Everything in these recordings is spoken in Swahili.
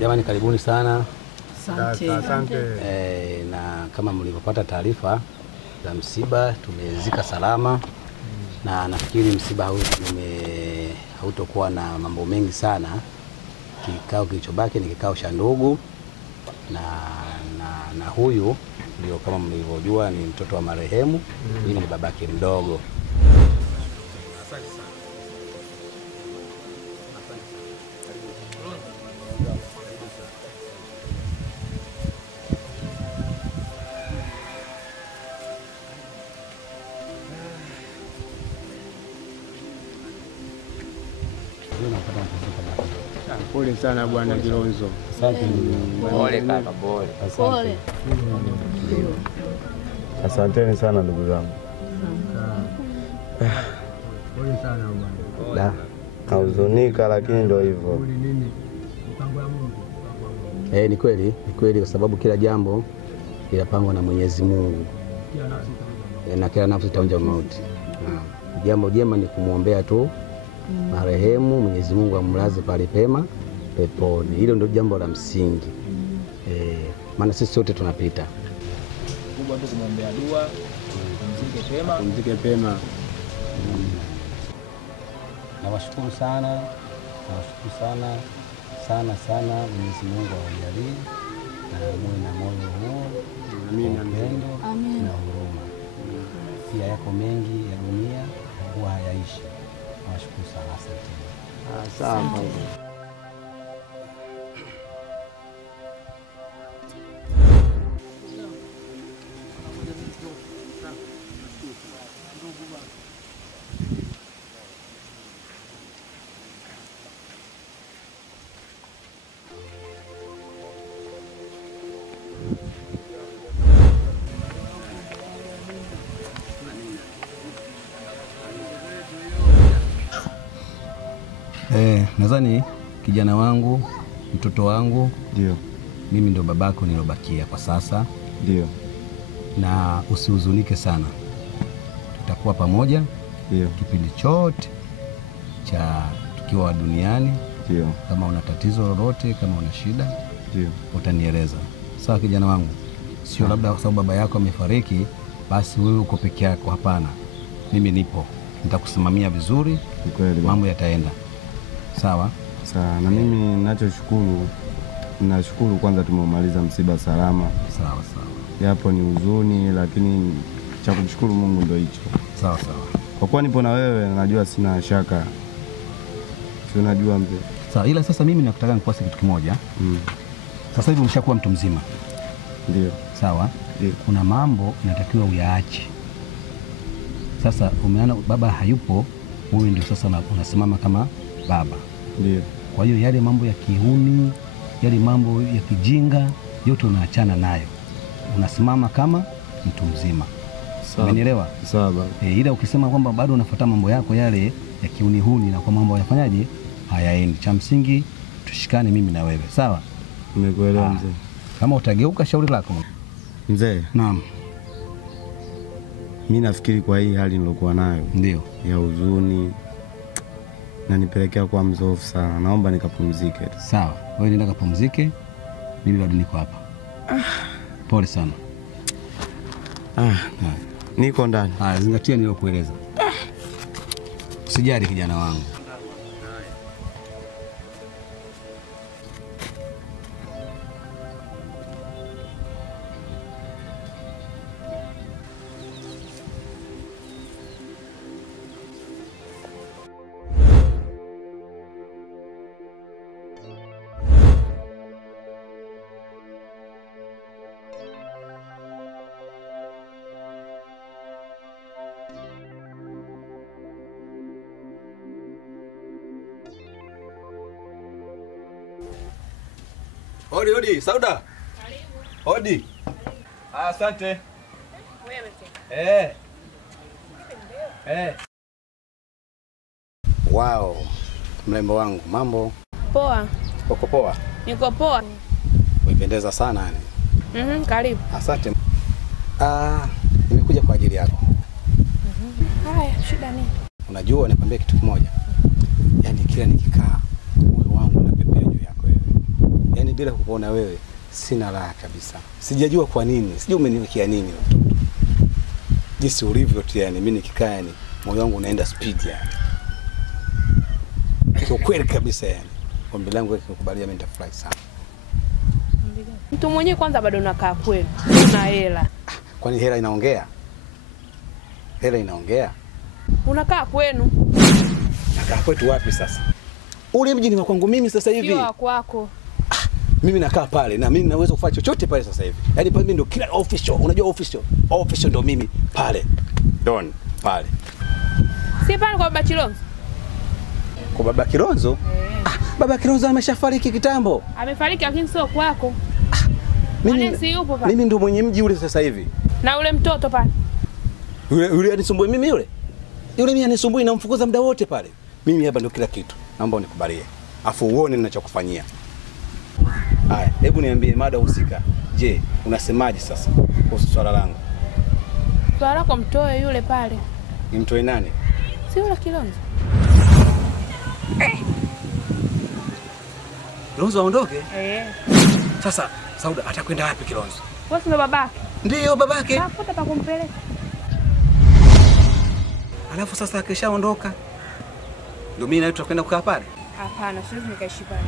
Jamani, karibuni sana. Asante. Na kama mlivyopata taarifa za msiba, tumezika salama na nafikiri msiba hautokuwa na mambo mengi sana. Kikao kilichobaki ni kikao cha ndugu na huyu ndio kama mlivyojua ni mtoto wa marehemu. Mimi ni babake mdogo. Asante sana. Pole sana bwana Kilonzo. Asante. Pole kaka, pole. Pole. Asanteni sana ndugu zangu. Pole sana bwana. Kauzunika lakini ndio hivyo. Ni kweli kwa sababu kila jambo linapangwa na Mwenyezi Mungu. Na kila nafsi itaonja mauti. Jambo jema ni kumuombea tu marehemu, Mwenyezi Mungu amlaze pale pema peponi. Hilo ndio jambo la msingi. Maana sisi sote tunapita. Kubwa tu kumwombea dua, Pumzike pema. Nawashukuru sana. Sana Mwenyezi Mungu awajalie na muwe na moyo huo. Amina. Upendo na huruma. Pia yako mengi ya dunia huwa hayaishi. Nawashukuru sana, asante. Nadhani kijana wangu, mtoto wangu, ndio mimi ndio babako nilobakia kwa sasa. Ndio. Na usihuzunike sana. Tutakuwa pamoja kipindi chote cha tukiwa duniani. Ndio. Kama una tatizo lolote, kama una shida, ndio utanieleza. Sawa kijana wangu? Sio labda kwa sababu baba yako amefariki basi wewe uko peke yako, hapana. Mimi nipo. Nitakusimamia vizuri, mambo yataenda. Sawa? Sawa. Na mimi nashukuru kwanza tumemaliza msiba salama. Sawa. Japo ni huzuni lakini cha kumshukuru Mungu ndio hicho. Sawa. Kwa kuwa nipo na wewe najua sina shaka. Si unajua mzee. Sawa, ila sasa mimi nakutaka nikuase kitu kimoja. Sasa hivi umeshakuwa mtu mzima. Ndio. Sawa? Ndio. Kuna mambo inatakiwa uyaache. Sasa umeona baba hayupo, wewe ndio sasa unasimama kama baba. Ndio. Kwa hiyo yale mambo ya kihuni, yale mambo ya kijinga yote unaachana nayo. Unasimama kama mtu mzima. Umenielewa? Sawa baba. Ila ukisema kwamba bado unafuata mambo yako yale ya kihuni na kwa mambo yafanyaje? Hayaendi. Cha msingi tushikane mimi na wewe. Sawa? Nimekuelewa mzee. Kama utageuka shauri lako. Mzee. Naam. Mimi nafikiri kwa hii hali nilokuwa nayo ndio ya huzuni na nipelekea kwa mzofu sana. Naomba nikapumzike tu. Sawa. Wewe nenda kapumzike. Mimi bado niko hapa. Pole sana. Niko ndani. Zingatia nilokueleza. Usijali kijana wangu. Odi, Sauda. Karibu. Odi. Asante. Wewe Wow. Mlembo wangu, mambo? Poa. Uko poa? Niko poa. Umependeza sana yani. Karibu. Asante. Nimekuja kwa ajili yako. Haya, shida nini? Unajua nikwambia kitu kimoja. Yaani kila nikikaa moyo wangu unapepea juu yako wewe. Yaani bila kukuona wewe sina raha kabisa. Sijajua kwa nini. Sijui umeniwekea nini mtoto. Jinsi ulivyo tu yani, mimi nikikaa yani moyo wangu unaenda speed yani. Kwa kweli kabisa yani. Ombi langu ukikubalia mimi nitafurahi sana. Mtu mwenyewe kwanza bado unakaa kwenu. Una hela. Kwani hela inaongea? Hela inaongea? Unakaa kwenu. Nakaa kwetu wapi sasa? Ule mji ni wa kwangu mimi sasa hivi. Sio wako. Mimi nakaa pale na mimi naweza kufanya chochote pale sasa hivi. Yaani pale mimi ndio kila official. Unajua official? Official ndio mimi pale. Don pale. Si pale kwa Baba Kilonzo. Kwa Baba Kilonzo? Baba Kilonzo ameshafariki kitambo. Amefariki lakini sio kwako. Mimi si yupo pale. Mimi ndio mwenye mji ule sasa hivi. Na ule mtoto pale. Yule anisumbue mimi yule. Yule mimi anisumbui na mfukuza muda wote pale. Mimi hapa ndio kila kitu. Naomba unikubalie. Afu uone ninachokufanyia. Haya, hebu niambie mada husika. Je, unasemaje sasa kuhusu swala langu? Swala lako mtoe yule pale. Nimtoe nani? Si yule Kilonzo. Kilonzo aondoke? Sasa Sauda atakwenda wapi Kilonzo? wewe ndo babake. Ndiyo babake. Tafuta pa kumpeleka. Alafu sasa akishaondoka ndio mimi na wewe tutakwenda kukaa pale? Hapana, siwezi nikaishi pale.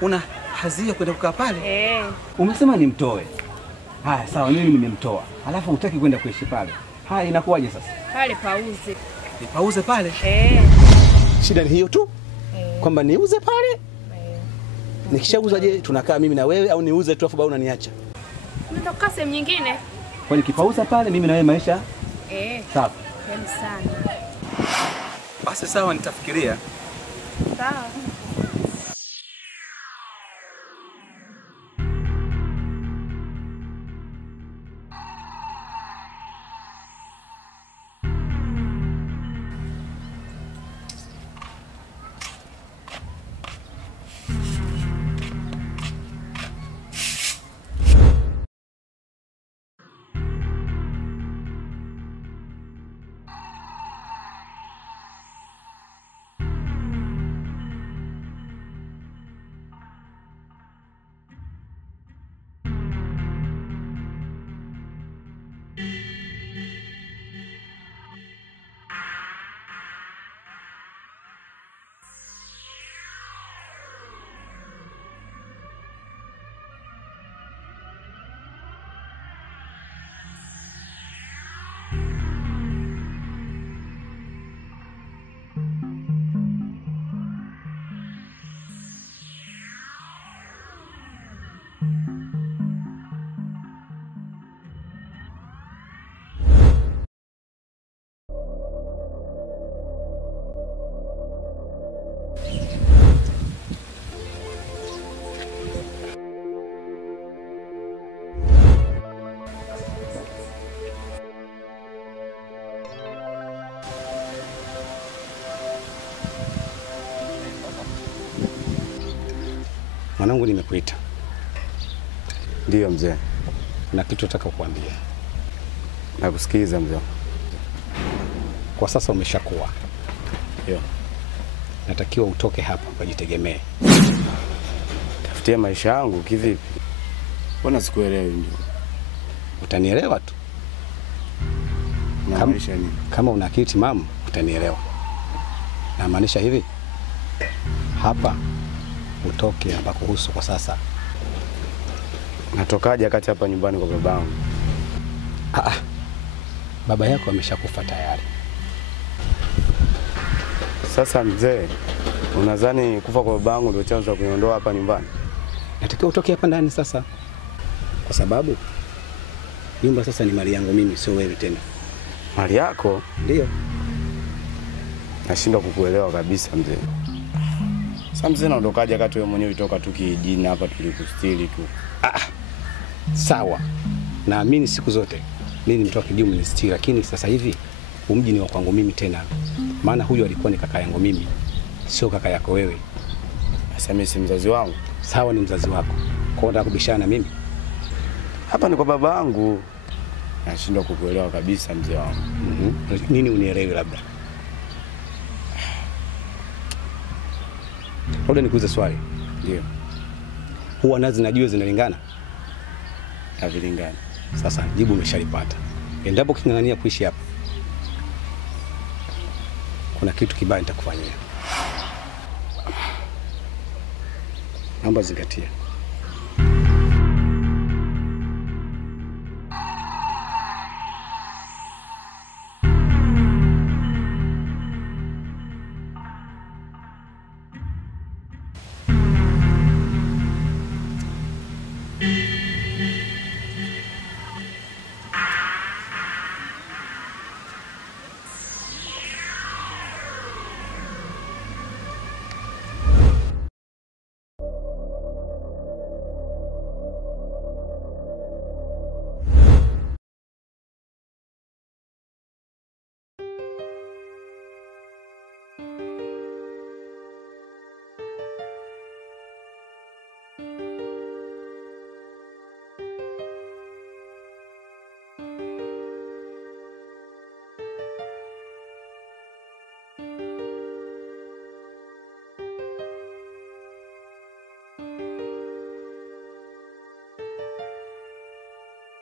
Una hazia kwenda kukaa pale? Umesema nimtoe. Haya sawa, mimi nimemtoa. Alafu hutaki kwenda kuishi pale. Haya inakuwaje sasa? Pale pauze. Nipauze pale? Shida ni hiyo tu? Kwamba niuze pale? Nikishauza je tunakaa mimi na wewe au niuze tu afu bado unaniacha? Unataka sehemu nyingine? Kwa nikipauza pale mimi na wewe maisha? Sawa. Yaani sana. Basi sawa nitafikiria. Sawa. Mwanangu nimekuita. Ndiyo mzee. Na kitu nataka kukuambia. Nakusikiliza mzee. Kwa sasa umeshakuwa. Ndio. Natakiwa utoke hapa ukajitegemee. Tafutia maisha yangu kivipi? Mbona sikuelewi ndio? Utanielewa tu. Kama una akili timamu utanielewa. Na maanisha hivi. Hapa utoke hapa kuhusu kwa sasa. Natokaje kati hapa nyumbani kwa babangu? Baba yako ameshakufa tayari. Sasa mzee, unadhani kufa kwa babangu ndio chanzo cha kuniondoa hapa nyumbani? Natakiwa utoke hapa ndani sasa. Kwa sababu nyumba sasa ni mali yangu mimi, sio wewe tena. Mali yako? Ndio. Nashindwa kukuelewa kabisa mzee. Sasa mzee naondokaje kati wewe mwenyewe utoka tu kijijini hapa tulikustiri tu? Sawa. Naamini siku zote mimi ni mtu wa kijiji mnistiri, lakini sasa hivi umji ni wa kwangu mimi tena. Maana huyo alikuwa ni kaka yangu mimi, sio kaka yako wewe. Sasa mimi si mzazi wangu? Sawa ni mzazi wako. Kwa nini kubishana na mimi? Hapa ni kwa baba yangu. Nashindwa kukuelewa kabisa mzee wangu. Nini unielewe labda? Labda nikuulize swali. Ndio. Huwa nazi na jiwe zinalingana? Havilingani. Sasa jibu umeshalipata. Endapo kingangania kuishi hapa, kuna kitu kibaya nitakufanyia. Naomba zingatia.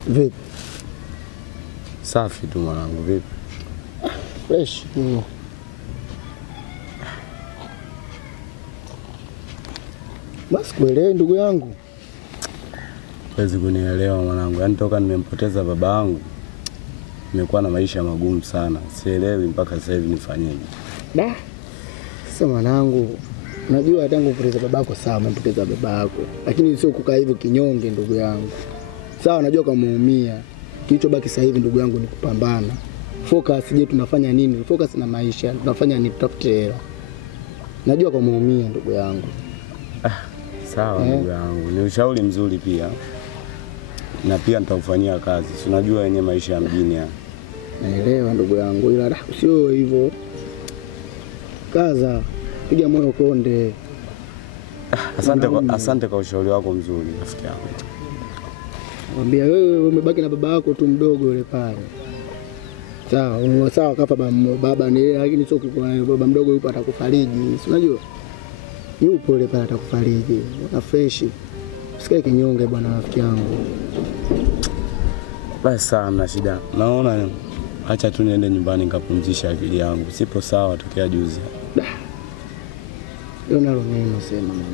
Vipi? Safi tu mwanangu, vipi? Fresh tu. Basi kuelewe ndugu yangu. Huwezi kunielewa mwanangu. Yaani toka nimempoteza baba yangu nimekuwa na maisha magumu sana. Sielewi mpaka sasa hivi nifanyeje. Da. Sasa mwanangu, unajua tangu kupoteza babako sawa, umempoteza babako. Lakini sio kukaa hivyo kinyonge ndugu yangu. Sawa, najua kama umeumia. Kilichobaki sasa hivi ndugu yangu ni kupambana. Focus, je tunafanya nini? Focus na maisha. Tunafanya nini? Tutafute hela. Najua kama umeumia ndugu yangu. Sawa ndugu yangu. Ni ushauri mzuri pia. Na pia nitaufanyia kazi. Si unajua yenyewe maisha ya mjini hapa. Naelewa ndugu yangu, ila sio hivyo. Kaza, piga moyo konde. Asante kwa ushauri wako mzuri rafiki yangu. Mwambia wewe umebaki na baba yako tu mdogo yule pale. Sawa, sawa kafa baba ni, lakini sio kwa baba mdogo yupo atakufariji. Si unajua? Yupo yule pale atakufariji. Na fresh. Usikae kinyonge bwana rafiki yangu. Basi sawa, mna shida. Naona acha tu niende nyumbani nikapumzisha akili yangu. Sipo sawa tokea juzi. Ndio nalo mimi nasema mama.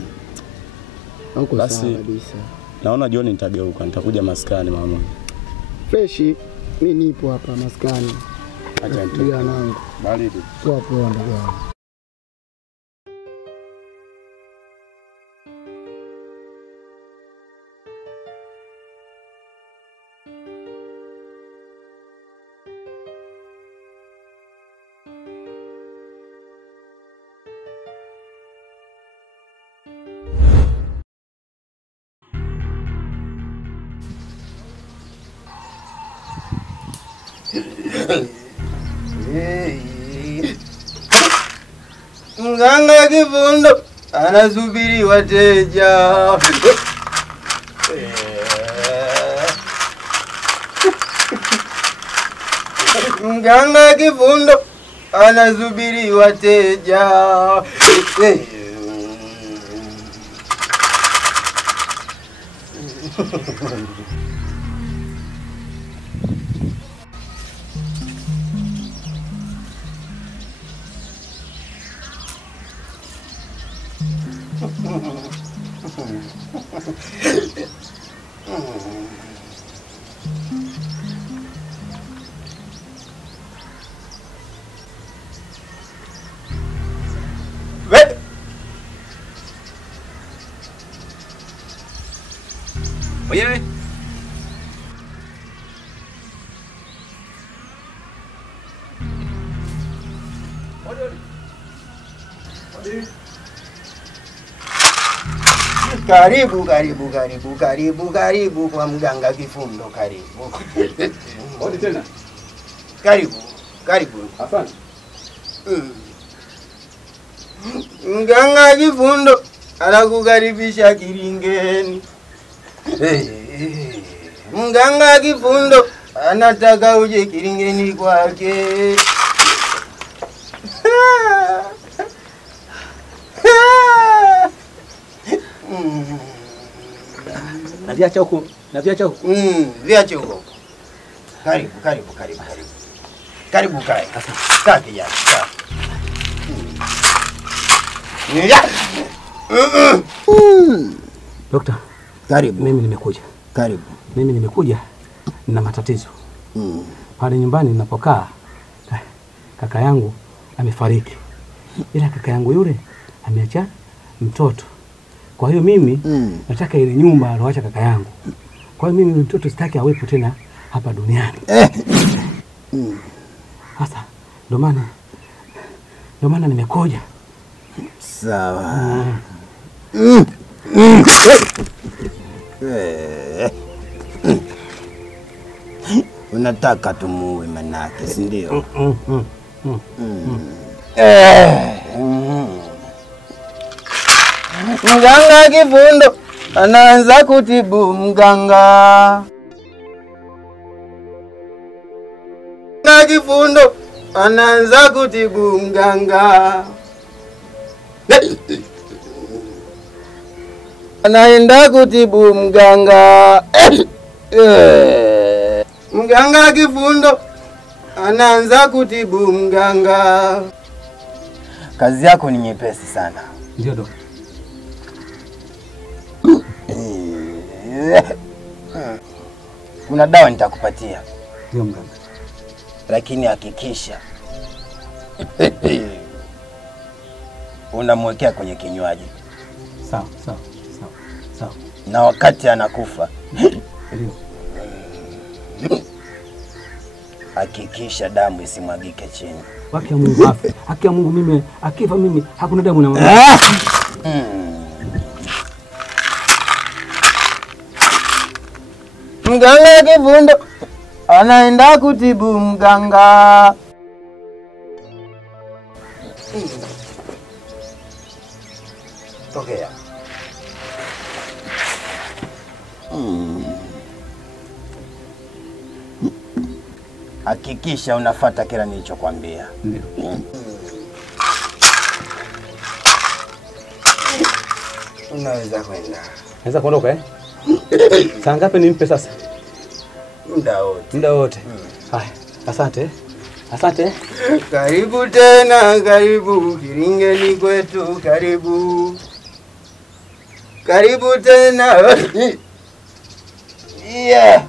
Hauko sawa kabisa. Naona jioni nitageuka, nitakuja maskani mama. Fresh, mimi nipo hapa maskani. Acha nitoke. Nangu. Baridi. Poa poa ndugu yangu. Mganga Kifundo anasubiri wateja. Mganga Kifundo anasubiri wateja. Oye. Karibu kwa Mganga Kifundo, karibu. Odi tena. Karibu. Asante. Mganga Kifundo anakukaribisha Kiringeni. Mganga Kifundo anataka uje Kiringeni kwake. Na viacha huko, na viacha huko. Viache huko. Karibu. Karibu kae. Kaa kijana, kaa. Dokta, Karibu. mimi nimekuja. Karibu. Mimi nimekuja na matatizo. Pale nyumbani ninapokaa kaka yangu amefariki. Ila kaka yangu yule ameacha mtoto. Kwa hiyo mimi nataka ile nyumba aloacha kaka yangu. Kwa hiyo mimi mtoto sitaki awepo tena hapa duniani. Sasa ndio maana nimekuja. Sawa. Unataka tumuue manake, si ndio? Mganga Kifundo anaanza kutibu mganga. Mganga Kifundo anaanza kutibu mganga. Anaenda kutibu mganga. Mganga Kifundo anaanza kutibu mganga. Kazi yako ni nyepesi sana. Ndio dokta. Kuna dawa nitakupatia. Ndio mganga. Lakini hakikisha unamwekea kwenye kinywaji. Sawa. Na wakati anakufa hakikisha damu isimwagike chini. Haki ya Mungu afe. Haki ya Mungu mimi akifa mimi hakuna damu na mama. Mganga Kifundo anaenda kutibu mganga. Tokea. Hakikisha unafuata kila nilichokwambia. Ndio. Unaweza kwenda. Naweza kuondoka Saa ngapi nimpe sasa? Muda wote. Haya, asante. Asante. Karibu tena, karibu Kiringeni kwetu, karibu. Karibu tena. Yeah.